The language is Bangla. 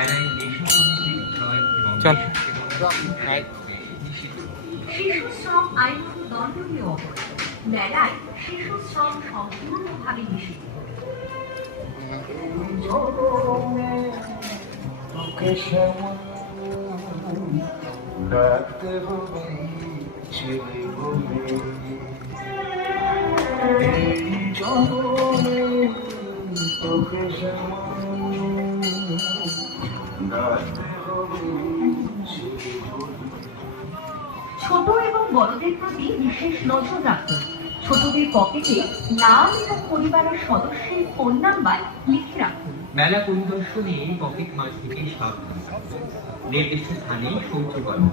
মেলায় নেশাখোরী বিক্রয় এবং শিশু শ্রম আইনত দণ্ডনীয় অপরাধ। মেলায় শিশু শ্রম সম্পূর্ণভাবে নিষিদ্ধ। ছোট এবং বড়দের প্রতি বিশেষ নজর রাখুন। ছোটদের পকেটে নাম এবং পরিবারের সদস্যের ফোন নাম্বার লিখে রাখুন। মেলা পরিদর্শনে পকেট মার থেকে সাবধান থাকুন। নির্দিষ্ট স্থানে শৌচ করুন।